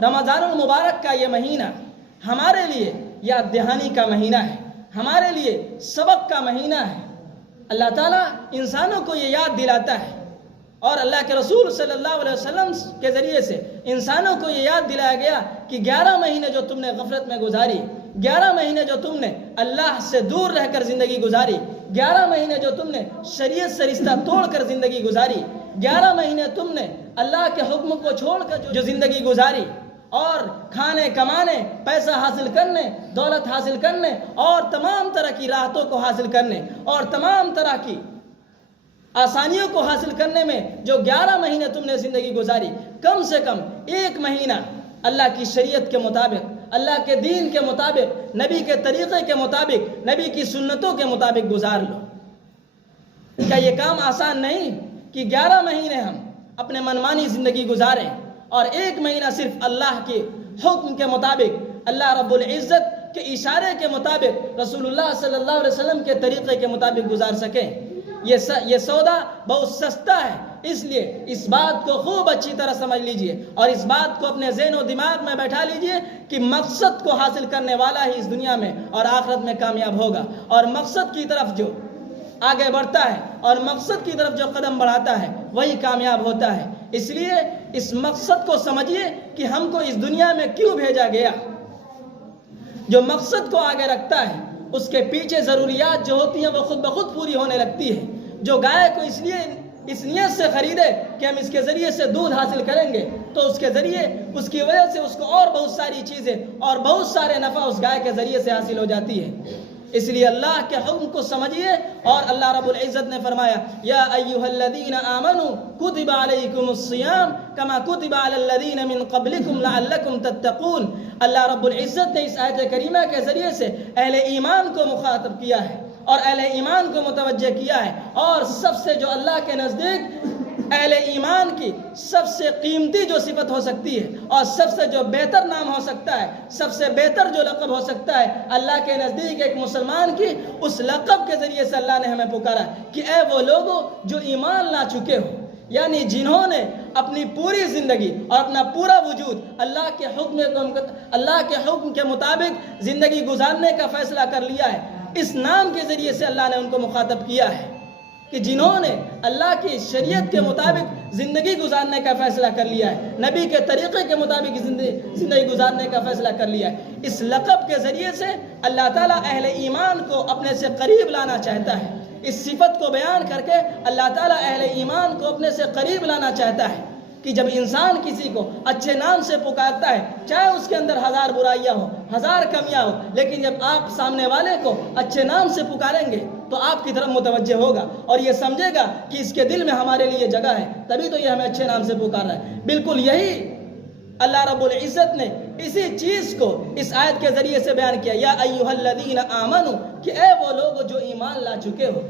رمضان المبارک کا یہ مہینہ ہمارے لیے یاد دہانی کا مہینہ ہے، ہمارے لیے سبق کا مہینہ ہے۔ اللہ تعالیٰ انسانوں کو یہ یاد دلاتا ہے، اور اللہ کے رسول صلی اللہ علیہ وسلم کے ذریعے سے انسانوں کو یہ یاد دلایا گیا کہ 11 مہینے جو تم نے غفلت میں گزاری، 11 مہینے جو تم نے اللہ سے دور رہ کر زندگی گزاری، 11 مہینے جو تم نے شریعت سے رشتہ توڑ کر زندگی گزاری، 11 مہینے تم نے اللہ کے حکم کو چھوڑ کر جو زندگی گزاری، اور کھانے کمانے، پیسہ حاصل کرنے، دولت حاصل کرنے، اور تمام طرح کی راحتوں کو حاصل کرنے، اور تمام طرح کی آسانیوں کو حاصل کرنے میں جو 11 مہینے تم نے زندگی گزاری، کم سے کم 1 مہینہ اللہ کی شریعت کے مطابق، اللہ کے دین کے مطابق، نبی کے طریقے کے مطابق، نبی کی سنتوں کے مطابق گزار لو۔ کیا یہ کام آسان نہیں کہ 11 مہینے ہم اپنے منمانی زندگی گزاریں اور 1 مہینہ صرف اللہ کے حکم کے مطابق، اللہ رب العزت کے اشارے کے مطابق، رسول اللہ صلی اللہ علیہ وسلم کے طریقے کے مطابق گزار سکیں؟ یہ سودا بہت سستا ہے، اس لیے اس بات کو خوب اچھی طرح سمجھ لیجئے اور اس بات کو اپنے ذہن و دماغ میں بیٹھا لیجئے کہ مقصد کو حاصل کرنے والا ہی اس دنیا میں اور آخرت میں کامیاب ہوگا، اور مقصد کی طرف جو آگے بڑھتا ہے اور مقصد کی طرف جو قدم بڑھاتا ہے وہی کامیاب ہوتا ہے۔ اس لیے اس مقصد کو سمجھیے کہ ہم کو اس دنیا میں کیوں بھیجا گیا۔ جو مقصد کو آگے رکھتا ہے اس کے پیچھے ضروریات جو ہوتی ہیں وہ خود بخود پوری ہونے لگتی ہے۔ جو گائے کو اس نیت سے خریدے کہ ہم اس کے ذریعے سے دودھ حاصل کریں گے، تو اس کے ذریعے، اس کی وجہ سے اس کو اور بہت ساری چیزیں اور بہت سارے نفع اس گائے کے ذریعے سے حاصل ہو جاتی ہے۔ اس لیے اللہ کے حکم کو سمجھیے، اور اللہ رب العزت نے فرمایا یا ایھا الذین آمنوا کتب علیکم الصیام کما کتب علی الذین من قبلکم لعلکم تتقون۔ اللہ رب العزت نے اس آیت کریمہ کے ذریعے سے اہل ایمان کو مخاطب کیا ہے اور اہل ایمان کو متوجہ کیا ہے، اور سب سے جو اللہ کے نزدیک اہل ایمان کی سب سے قیمتی جو صفت ہو سکتی ہے اور سب سے جو بہتر نام ہو سکتا ہے، سب سے بہتر جو لقب ہو سکتا ہے اللہ کے نزدیک ایک مسلمان کی، اس لقب کے ذریعے سے اللہ نے ہمیں پکارا کہ اے وہ لوگوں جو ایمان لا چکے ہو، یعنی جنہوں نے اپنی پوری زندگی اور اپنا پورا وجود اللہ کے حکم کے مطابق زندگی گزارنے کا فیصلہ کر لیا ہے۔ اس نام کے ذریعے سے اللہ نے ان کو مخاطب کیا ہے کہ جنہوں نے اللہ کی شریعت کے مطابق زندگی گزارنے کا فیصلہ کر لیا ہے، نبی کے طریقے کے مطابق زندگی گزارنے کا فیصلہ کر لیا ہے۔ اس لقب کے ذریعے سے اللہ تعالیٰ اہل ایمان کو اپنے سے قریب لانا چاہتا ہے۔ اس صفت کو بیان کر کے اللہ تعالیٰ اہل ایمان کو اپنے سے قریب لانا چاہتا ہے کہ جب انسان کسی کو اچھے نام سے پکارتا ہے، چاہے اس کے اندر 1000 برائیاں ہوں، 1000 کمیاں ہوں، لیکن جب آپ سامنے والے کو اچھے نام سے پکاریں گے تو آپ کی طرف متوجہ ہوگا اور یہ سمجھے گا کہ اس کے دل میں ہمارے لیے جگہ ہے، تبھی تو یہ ہمیں اچھے نام سے پکار رہا ہے۔ بالکل یہی اللہ رب العزت نے اسی چیز کو اس آیت کے ذریعے سے بیان کیا، یا ایھا الذین آمنوا، کہ اے وہ لوگ جو ایمان لا چکے ہو،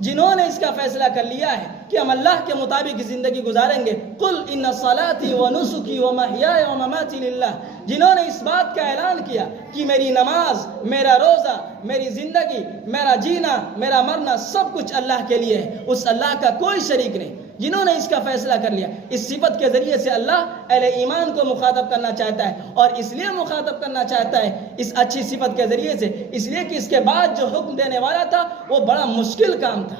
جنہوں نے اس کا فیصلہ کر لیا ہے کہ ہم اللہ کے مطابق زندگی گزاریں گے۔ قل ان صلاتی ونسکی ومحیای ومماتی للہ، جنہوں نے اس بات کا اعلان کیا کہ میری نماز، میرا روزہ، میری زندگی، میرا جینا، میرا مرنا سب کچھ اللہ کے لیے ہے، اس اللہ کا کوئی شریک نہیں۔ جنہوں نے اس کا فیصلہ کر لیا، اس صفت کے ذریعے سے اللہ اہل ایمان کو مخاطب کرنا چاہتا ہے، اور اس لیے مخاطب کرنا چاہتا ہے اس اچھی صفت کے ذریعے سے، اس لیے کہ اس کے بعد جو حکم دینے والا تھا وہ بڑا مشکل کام تھا۔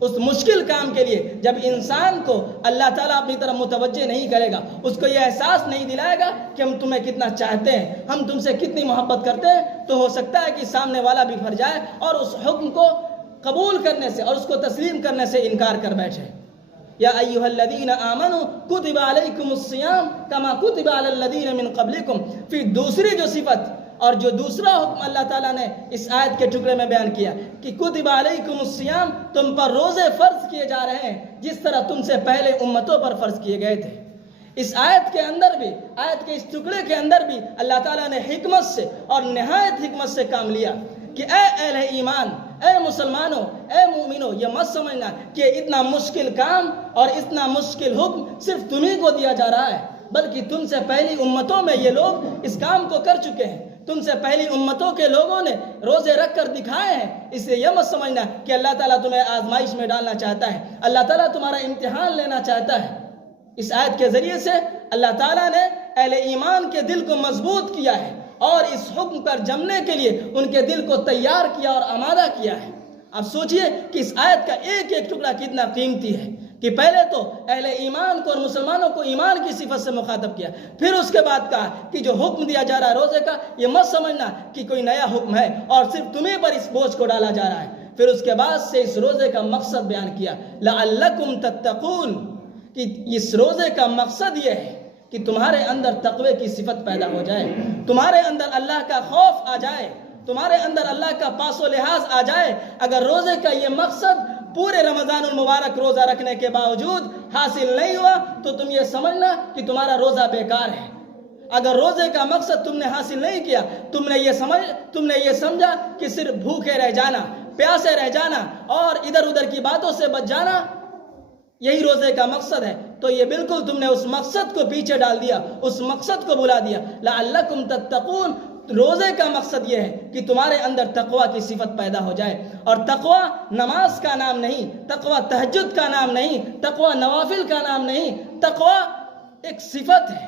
اس مشکل کام کے لیے جب انسان کو اللہ تعالیٰ اپنی طرف متوجہ نہیں کرے گا، اس کو یہ احساس نہیں دلائے گا کہ ہم تمہیں کتنا چاہتے ہیں، ہم تم سے کتنی محبت کرتے ہیں، تو ہو سکتا ہے کہ سامنے والا بھی پھر جائے اور اس حکم کو قبول کرنے سے اور اس کو تسلیم کرنے سے انکار کر بیٹھے۔ یا ایھا الذین آمنوا کتب علیکم الصیام کما کتب علی الذین من قبلکم۔ پھر دوسری جو صفت اور جو دوسرا حکم اللہ تعالیٰ نے اس آیت کے ٹکڑے میں بیان کیا کہ کتب علیکم الصیام، تم پر روزے فرض کیے جا رہے ہیں جس طرح تم سے پہلے امتوں پر فرض کیے گئے تھے۔ اس آیت کے اندر بھی، آیت کے اس ٹکڑے کے اندر بھی اللہ تعالیٰ نے حکمت سے اور نہایت حکمت سے کام لیا کہ اے اہل ایمان، اے مسلمانوں، اے مومنوں، یہ مت سمجھنا کہ اتنا مشکل کام اور اتنا مشکل حکم صرف تمہیں کو دیا جا رہا ہے، بلکہ تم سے پہلی امتوں میں یہ لوگ اس کام کو کر چکے ہیں۔ تم سے پہلی امتوں کے لوگوں نے روزے رکھ کر دکھائے ہیں۔ اس لیے یہ مت سمجھنا کہ اللہ تعالیٰ تمہیں آزمائش میں ڈالنا چاہتا ہے، اللہ تعالیٰ تمہارا امتحان لینا چاہتا ہے۔ اس آیت کے ذریعے سے اللہ تعالیٰ نے اہل ایمان کے دل کو مضبوط کیا ہے اور اس حکم پر جمنے کے لیے ان کے دل کو تیار کیا اور آمادہ کیا ہے۔ اب سوچئے کہ اس آیت کا ایک ایک ٹکڑا کتنا قیمتی ہے کہ پہلے تو اہل ایمان کو اور مسلمانوں کو ایمان کی صفت سے مخاطب کیا، پھر اس کے بعد کہا کہ جو حکم دیا جا رہا ہے روزے کا، یہ مت سمجھنا کہ کوئی نیا حکم ہے اور صرف تمہیں پر اس بوجھ کو ڈالا جا رہا ہے۔ پھر اس کے بعد سے اس روزے کا مقصد بیان کیا، لعلکم تتقون، کہ اس روزے کا مقصد یہ ہے کہ تمہارے اندر تقوی کی صفت پیدا ہو جائے، تمہارے اندر اللہ کا خوف آ جائے، تمہارے اندر اللہ کا پاس و لحاظ آ جائے۔ اگر روزے کا یہ مقصد پورے رمضان المبارک روزہ رکھنے کے باوجود حاصل نہیں ہوا تو تم یہ سمجھنا کہ تمہارا روزہ بیکار ہے۔ اگر روزے کا مقصد تم نے حاصل نہیں کیا، تم نے یہ سمجھا کہ صرف بھوکے رہ جانا، پیاسے رہ جانا اور ادھر ادھر کی باتوں سے بچ جانا یہی روزے کا مقصد ہے، تو یہ بالکل تم نے اس مقصد کو پیچھے ڈال دیا، اس مقصد کو بھلا دیا۔ لعلکم تتقون، روزے کا مقصد یہ ہے کہ تمہارے اندر تقوی کی صفت پیدا ہو جائے۔ اور تقوی نماز کا نام نہیں، تقوی تہجد کا نام نہیں، تقوی نوافل کا نام نہیں، تقوی ایک صفت ہے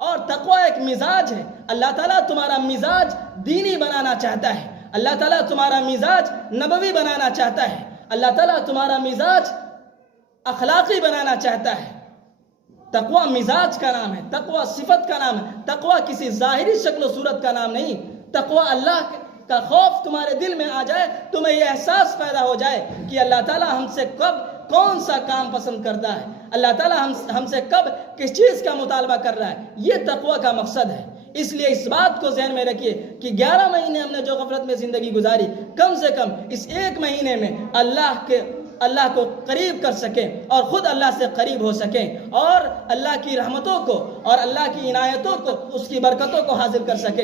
اور تقوی ایک مزاج ہے۔ اللہ تعالیٰ تمہارا مزاج دینی بنانا چاہتا ہے، اللہ تعالیٰ تمہارا مزاج نبوی بنانا چاہتا ہے، اللہ تعالیٰ تمہارا مزاج اخلاقی بنانا چاہتا ہے۔ تقوی مزاج کا نام ہے، تقوی صفت کا نام ہے، تقوی کسی ظاہری شکل و صورت کا نام نہیں۔ تقوی اللہ کا خوف تمہارے دل میں آ جائے، تمہیں یہ احساس پیدا ہو جائے کہ اللہ تعالیٰ ہم سے کب کون سا کام پسند کرتا ہے، اللہ تعالیٰ ہم سے کب کس چیز کا مطالبہ کر رہا ہے، یہ تقوی کا مقصد ہے۔ اس لیے اس بات کو ذہن میں رکھیے کہ 11 مہینے ہم نے جو غفلت میں زندگی گزاری، کم سے کم اس ایک مہینے میں اللہ کو قریب کر سکیں اور خود اللہ سے قریب ہو سکیں اور اللہ کی رحمتوں کو اور اللہ کی عنایتوں کو، اس کی برکتوں کو حاصل کر سکیں۔